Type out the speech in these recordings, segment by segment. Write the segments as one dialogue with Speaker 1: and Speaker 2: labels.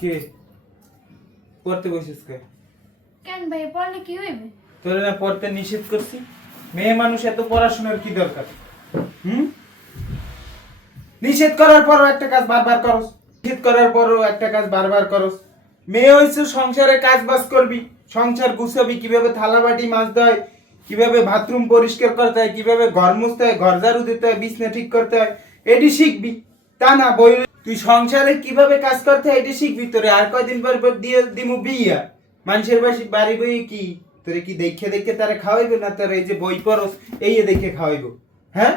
Speaker 1: কে পড়তে বসিস কে?
Speaker 2: কেন ভাই পড়লে কি হইবে?
Speaker 1: তোর না পড়তে নিষেধ করছি। মেয়ে মানুষ এত পড়াশোনার কি দরকার? হুম? নিষেধ করার পরও একটা কাজ বারবার করস। নিষেধ করার পরও একটা কাজ বারবার করস। মেয়ে হয়েছে সংসারে কাজ বাজ করবি। সংসার গুছাবি কীভাবে থালা বাটি মাজতে হয় কীভাবে বাথরুম পরিষ্কার করতে হয় কীভাবে ঘর মুছতে হয় ঘর ঝাড়ু দিতে হয় বিছনা ঠিক করতে হয় এটি শিখবি। তা না বই, তুই সংসারে কীভাবে কাজ করতে এটি শিখবি? তোরে আর কয়দিন পর পর দিয়ে দিমু বিয়া। মানুষের বাসি বাড়ি বই কি? তোরে কি দেখে দেখে তারা খাওয়াইবে না তোর এই যে বই পড়স এই দেখে খাওয়াইব? হ্যাঁ?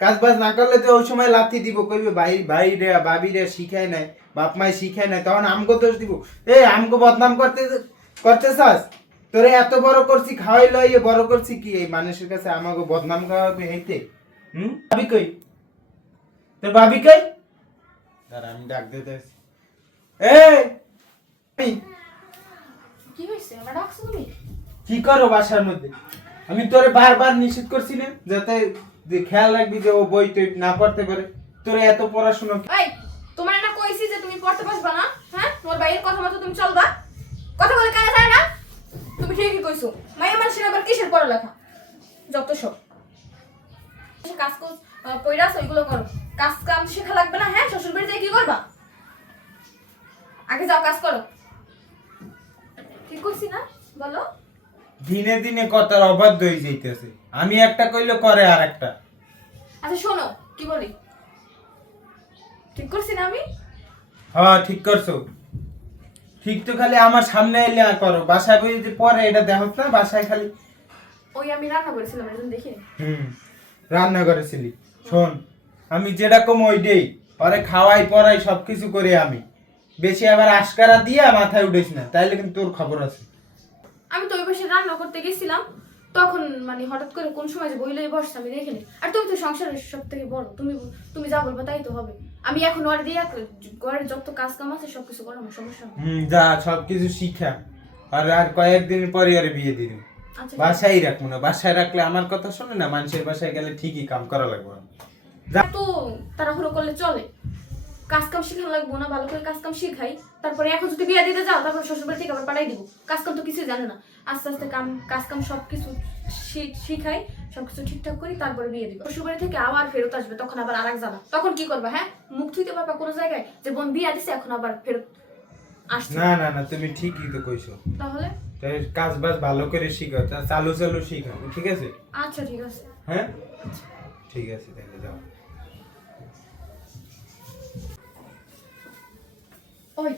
Speaker 1: কাজ বাজ না করলে তো ওই সময় লাথি দিব, কইবে ভাই ভাই রে, বাবি রে, শিখায় নাই, বাপ মাই শিখায় নাই, তখন আমগো দোষ দিব। এ, আমগো বদনাম করতে করতে চাস তোরে এত বড় করছি খাওয়াই লইয়ে বড় করছি কি? এই মানুষের কাছে আমাকে বদনাম খাওয়াবে হইতে। হুম? ভাবি কই? তোর ভাবি কই? দাঁড়া আমি ডাক দিতে এই
Speaker 2: কি হইছে? আমার ডাকছো তুমি?
Speaker 1: কি করো বাসার মধ্যে? আমি তোরে বারবার নিষেধ করছি না যাতে যে খেয়াল রাখবি যে ও বই টই না পড়তে পারে। তোরে এত পড়াশোনা
Speaker 2: এই তোমার না কইছি যে তুমি পড়তে বসবা না হ্যাঁ? তোমার বাইরের কথা মতো তুমি চলবা। কথা বলে কানে যায় না? তুমি ঠিকই কইছো। মাইয়া মানুষের আবার কিসের পড়ালেখা? যত সব। কাজ কোজ পয়রাস ওইগুলো করো। কাজ কাম শেখা লাগবে না হ্যাঁ? শ্বশুর বাড়ি যেয়ে কি করবা? আগে যাও কাজ করো। ঠিক করছি না? বলো।
Speaker 1: দিনে দিনে কথার অবাধ্য হয়ে যাইতেছে। আমি একটা কইলে করে আর একটা
Speaker 2: আচ্ছা শোনো কি বলি? ঠিক করছি না আমি?
Speaker 1: হ্যাঁ ঠিক করছ। ঠিক তো খালি আমার সামনে এলে আর করো। বাসায় বই যে পরে এটা দেখো না বাসায় খালি
Speaker 2: ওই আমি রান্না করেছিলাম দেখি
Speaker 1: হুম রান্না করেছিলি। শোন আমি যেরকম ওইটাই পরে খাওয়াই পড়াই সবকিছু করে আমি। বেশি আবার আশকারা দিয়ে মাথায় উঠেছ না তাইলে কিন্তু তোর খবর আছে।
Speaker 2: আমি তো ওই পাশে রান্না করতে গেছিলাম তখন মানে হঠাৎ করে কোন সময় যে বইলে বসছে আমি দেখিনি আর তুমি তো সংসারের সব থেকে বড় তুমি তুমি যা বলব তাই তো হবে। আমি এখন ওর দিয়ে ঘরের যত কাজ কাম আছে সবকিছু করার আমার সমস্যা
Speaker 1: হুম যা সব কিছু শিখা। আর আর কয়েকদিন পরে আর বিয়ে দিন বাসায় রাখব না বাসায় রাখলে আমার কথা শোনে না মানুষের বাসায় গেলে ঠিকই কাম করা লাগবে।
Speaker 2: তো তাড়াহুড়ো করলে চলে। কাজ কাম শিখানো লাগবো না ভালো করে কাজ কাম শিখাই। তারপরে এখন যদি বিয়ে দিতে যাও তারপর শ্বশুর বাড়ি থেকে আবার পাঠাই দিব। কাজ কাম তো কিছুই জানে না। আস্তে আস্তে কাম কাজ কাম সব কিছু শিখাই সব কিছু ঠিকঠাক করি তারপরে বিয়ে দিব। শ্বশুর বাড়ি থেকে আবার ফেরত আসবে তখন আবার আরেক জানা তখন কি করবে হ্যাঁ? মুখ থুইতে পারবা কোনো জায়গায় যে বোন বিয়ে দিছে এখন আবার ফেরত
Speaker 1: না না না তুমি ঠিকই তো কইছো।
Speaker 2: তাহলে?
Speaker 1: তাই কাজ বাজ ভালো করে শিখো তা চালু চালু শিখো ঠিক আছে?
Speaker 2: আচ্ছা ঠিক আছে।
Speaker 1: হ্যাঁ? ঠিক আছে তাহলে যাও।
Speaker 2: ওই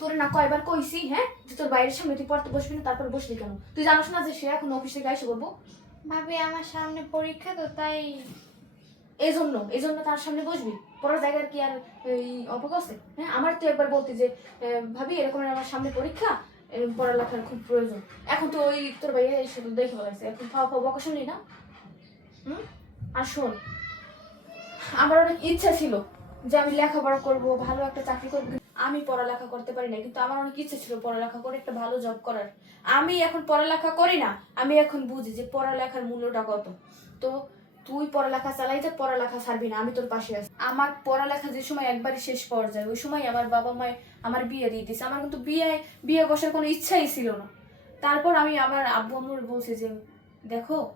Speaker 2: তোর না কয়বার কইছি হ্যাঁ যে তোর বাইরের সামনে তুই পড়তে বসবি না তারপর বসলি কেন? তুই জানোস না যে সে এখন অফিস থেকে এসে বলব?
Speaker 3: ভাবি আমার সামনে পরীক্ষা তো তাই
Speaker 2: এই জন্য এই জন্য তার সামনে বসবি? পড়ার জায়গার কি আর হ্যাঁ আমার তো একবার বলতে যে ভাবি, এরকম আমার সামনে পরীক্ষা পড়ালেখার খুব প্রয়োজন। এখন তো ওই তোর দেখে এখন না? হুম? আর শোন, আমার অনেক ইচ্ছা ছিল যে আমি লেখাপড়া করব, ভালো একটা চাকরি করব। আমি পড়ালেখা করতে পারি না কিন্তু আমার অনেক ইচ্ছে ছিল পড়ালেখা করে একটা ভালো জব করার। আমি এখন পড়ালেখা করি না, আমি এখন বুঝি যে পড়ালেখার মূল্যটা কত। তো তুই পড়ালেখা চালাই যা, পড়ালেখা ছাড়বি না, আমি তোর পাশে আছি। আমার পড়ালেখা যে সময় একবারই শেষ পর্যায়ে, ওই সময় আমার বাবা মায় আমার বিয়ে দিয়ে দিয়েছে আমার কিন্তু বিয়ে বিয়ে বসার কোনো ইচ্ছাই ছিল না। তারপর আমি আমার আব্বু আম্মুর বলছি যে, দেখো,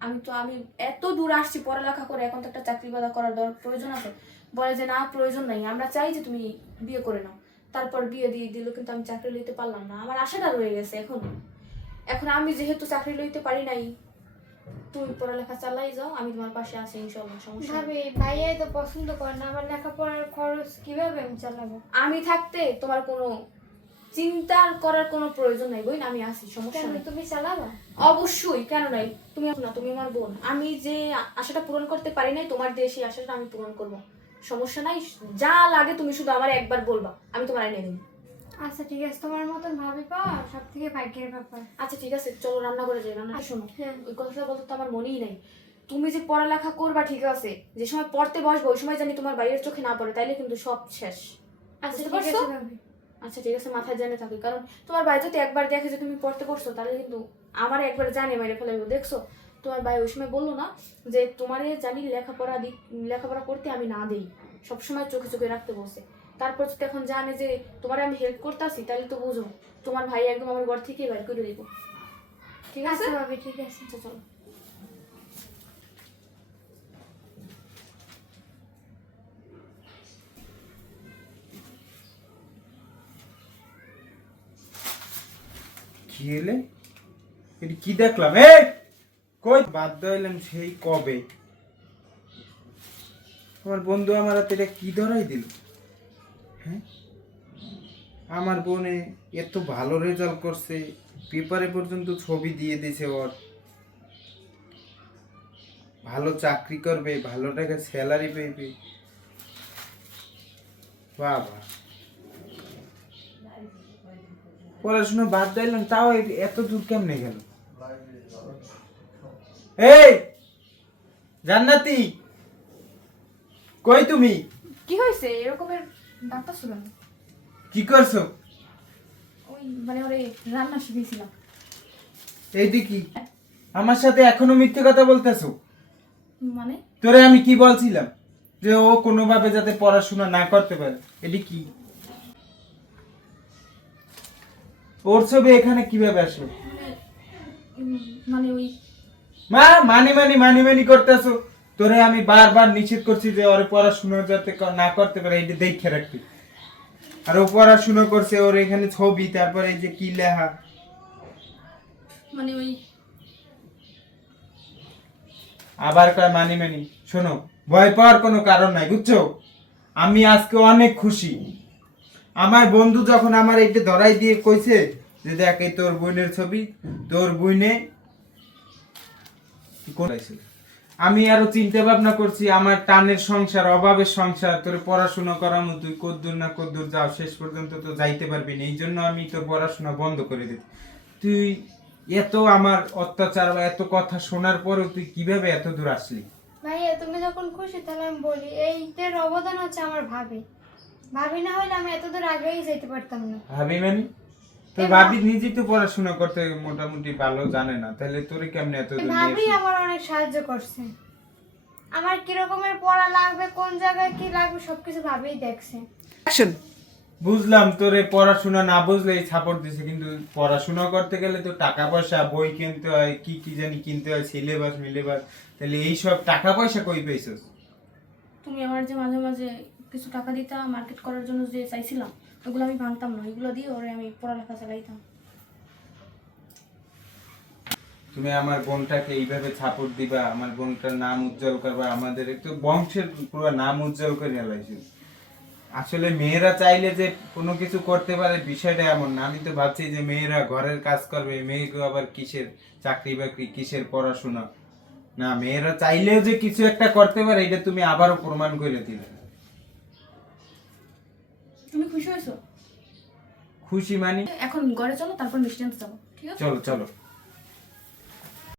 Speaker 2: আমি তো, আমি এত দূর আসছি পড়ালেখা করে, এখন তো একটা চাকরি বাদা করার দর- প্রয়োজন আছে। বলে যে, না, প্রয়োজন নাই, আমরা চাই যে তুমি বিয়ে করে নাও। তারপর বিয়ে দিয়ে দিল, কিন্তু আমি চাকরি লইতে পারলাম না। আমার আশাটা রয়ে গেছে এখন। এখন আমি যেহেতু চাকরি লইতে পারি নাই তুমি পড়ালেখা চালাই যাও আমি তোমার পাশে আছি সমস্যা।
Speaker 3: ভাবি ভাইয়াই তো পছন্দ করে না আমার লেখাপড়ার খরচ কীভাবে আমি চালাবো?
Speaker 2: আমি থাকতে তোমার কোনো চিন্তা করার কোনো প্রয়োজন নাই বই আমি আছি সমস্যা নেই।
Speaker 3: তুমি চালাবা?
Speaker 2: অবশ্যই কেন নাই? তুমি না তুমি আমার বোন। আমি যে আশাটা পূরণ করতে পারি নাই তোমার দিয়ে সেই আশাটা আমি পূরণ করব। সমস্যা নাই যা লাগে তুমি শুধু আমার একবার বলবা আমি তোমার এনে দেবো।
Speaker 3: আচ্ছা ঠিক আছে। তোমার মতন ভাবি পাওয়া সব থেকে ভাগ্যের ব্যাপার।
Speaker 2: আচ্ছা ঠিক আছে চলো রান্না করে যাই রান্না শোনো।
Speaker 3: হ্যাঁ।
Speaker 2: ওই কথাটা বলতে তো আমার মনেই নাই। তুমি যে পড়ালেখা করবা ঠিক আছে যে সময় পড়তে বসবো ওই সময় জানি তোমার বাইরের চোখে না পড়ে তাইলে কিন্তু সব শেষ।
Speaker 3: আচ্ছা ঠিক আছে
Speaker 2: আচ্ছা ঠিক আছে মাথায় জেনে থাকি কারণ তোমার ভাই যদি একবার দেখে যে তুমি পড়তে বসছো তাহলে কিন্তু আমার একবার জানে মেরে ফেলে দেখছ? তোমার ভাই ওই সময় বলল না যে তোমারে জানি লেখাপড়া দিক লেখাপড়া করতে আমি না দিই সবসময় চোখে চোখে রাখতে বসে। তারপর যদি এখন জানে যে তোমার আমি হেল্প করতেছি তাহলে তো বুঝো। তোমার ভাই একদম আমার ঘর থেকে বের করে দিব। ঠিক আছে?
Speaker 3: আচ্ছা ভাবি ঠিক আছে।
Speaker 2: আচ্ছা চলো।
Speaker 1: কি এলে? এটি কি দেখলাম? এ কই? বাধ্য হইলাম সেই কবে। আমার বন্ধু আমার হাতে এটা কি ধরাই দিল? হ্যাঁ? আমার বোনে এত ভালো রেজাল্ট করছে পেপারে পর্যন্ত ছবি দিয়ে দিছে ওর। ভালো চাকরি করবে, ভালো টাকা স্যালারি পেবে বাবা। পড়াশোনা বাদ দিলাম তাও এত দূর কেমনে গেল? জান্নাতি! কই তুমি?
Speaker 2: কি হয়েছে? এরকমের ডাক্তার ছিল
Speaker 1: কি করছ?
Speaker 2: ওই মানে ওরে রান্না শিখিয়েছিলাম।
Speaker 1: এই দেখি আমার সাথে এখনও মিথ্যে কথা বলতেছো?
Speaker 2: মানে?
Speaker 1: তোরে আমি কি বলছিলাম? যে ও কোনোভাবে যাতে পড়াশোনা না করতে পারে। এটি কি? ওর ছবি এখানে কীভাবে আসলো?
Speaker 2: মানে ওই
Speaker 1: মা মানি মানি মানি মানি করতেছো? তোরে আমি বারবার নিষেধ করছি যে ওর পড়াশোনা যাতে না করতে পারে এইটা দেখে রাখতে আর ও পড়াশোনা করছে ওর এখানে ছবি তারপরে এই যে কি লেখা।
Speaker 2: মানে ওই
Speaker 1: আবার কয় মানি মানি। শোনো ভয় পাওয়ার কোনো কারণ নাই বুঝছ? আমি আজকে অনেক খুশি। আমার বন্ধু যখন আমার এইটা ধরাই দিয়ে কইছে যে দেখ এই তোর বোনের ছবি তোর বইনে করাইছিল আমি আরও চিন্তা ভাবনা করছি আমার টানের সংসার অভাবের সংসার তোর পড়াশোনা করানো তুই কদ্দূর না কদ্দূর যাও শেষ পর্যন্ত তো যাইতে পারবি না এই জন্য আমি তোর পড়াশোনা বন্ধ করে দিই তুই এত আমার অত্যাচার বা এত কথা শোনার পরেও তুই কীভাবে এত দূর আসলি?
Speaker 3: ভাইয়া তুমি যখন খুশি তাহলে আমি বলি এইটার অবদান হচ্ছে আমার ভাবি। ভাবি না হলে আমি এত দূর আগেই যেতে পারতাম না।
Speaker 1: ভাবি মানে?
Speaker 3: মা-
Speaker 1: ভাবি নিজেই তো পড়াশোনা করতে মোটামুটি ভালো জানে না। তাহলে তোরে কেমনে এত দূর
Speaker 3: ভাবি আমার অনেক সাহায্য করছে। আমার কি রকমের পড়া লাগবে কোন জায়গায় কি লাগবে সবকিছু ভাবেই দেখছে।
Speaker 1: বুঝলাম তোরে পড়াশোনা না বুঝলেই সাপোর্ট দিছে কিন্তু পড়াশোনা করতে গেলে তো টাকা পয়সা বই কিনতে হয় কি কি জানি কিনতে হয় সিলেবাস মিলেবাস তাহলে এই সব টাকা পয়সা কই পেয়েছিস
Speaker 2: তুমি আমার যে মাঝে মাঝে কিছু টাকা দিতা মার্কেট করার জন্য যে চাইছিলাম ওগুলো আমি ভাঙতাম না, ওইগুলো দিয়ে ওরে আমি পড়ালেখা চালাইতাম।
Speaker 1: তুমি আমার বোনটাকে এইভাবে সাপোর্ট দিবা, আমার বোনটার নাম উজ্জ্বল করবা, আমাদের একটু বংশের পুরো নাম উজ্জ্বল করে হেলাইছি আসলে মেয়েরা চাইলে যে কোনো কিছু করতে পারে, বিষয়টা এমন না। আমি তো ভাবছি যে মেয়েরা ঘরের কাজ করবে মেয়েকে আবার কিসের চাকরি বাকরি, কিসের পড়াশোনা? না, মেয়েরা চাইলেও যে কিছু একটা করতে পারে, এটা তুমি আবারও প্রমাণ করে দিলে।
Speaker 2: খুশি হয়েছো?
Speaker 1: খুশি মানে?
Speaker 2: এখন ঘরে চলো তারপর মিষ্টি আনতে যাব ঠিক আছে?
Speaker 1: চলো চলো।